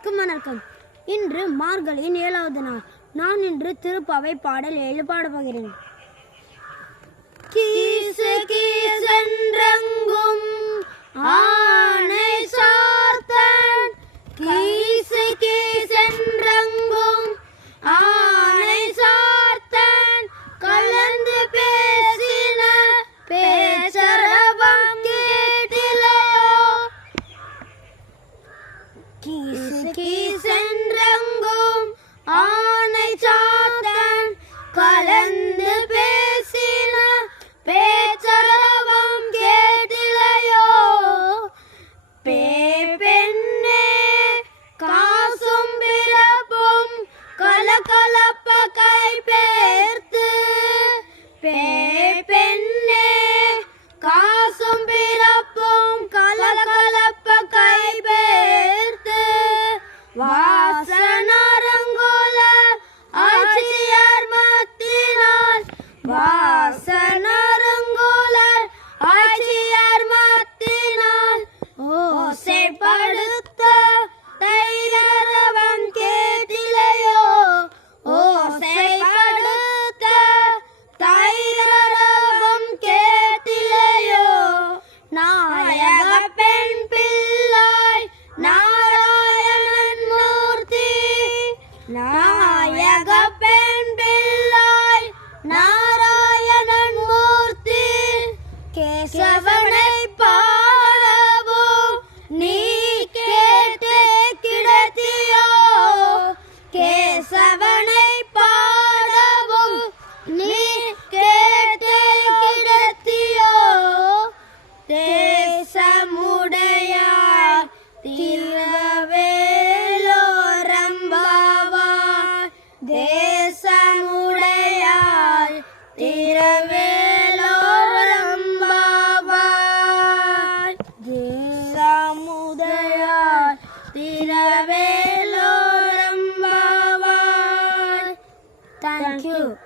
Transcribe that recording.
அனைவருக்கும் வணக்கம். இன்று மார்கழியின் 7வது நாள். நான் இன்று திருப்பாவை பாடல் 7 பாடப் போகிறேன். கீசு கீசென்றெங்கும் ஆனை சார்த்தன், கீசு கீசென்றெங்கும் ஆனை சார்த்தன், கலந்து பேசின பேச்சரவம் கேட்டிலையோ. கீசு கீசென்றெங்கும் ஆனை சார்த்தன், கலந்து பேசின பேச்சரவம் கேட்டிலையோ. பெண்ணே காசும் பிறப்பும் கலகலப்ப கைபேர்த்து, பெண்ணே காசும் பிறப்பும் கலகலப்ப கைபேர்த்து, வாசனரங்குல ஆட்சியார் மத்தினால், வாசனரங்குலர் ஆட்சியார் மத்தினால், ஓசைப்படுத்த தைரவம் கேட்டிலையோ. ஓசைப்படுத்த தைரவம் கேட்டிலையோ. நாயக பெண் பிள்ளாய் நாராயணன் மூர்த்தி, நாயக பெண் பிள்ளாய் நாராயணன் மூர்த்தி, கேசவனை பாடவும் நீ கேட்டே கிடத்தியோ. கேசவனை பாடவும் நீ கேட்டே கிடத்தியோ. தேசமுடையாய் திரவேலோரம்பாவாய், தேசமுடையாய் திரவேலோரம்பாவாய், தேசமுடையாய் திரவேலோரம்பாவாய். Thank you.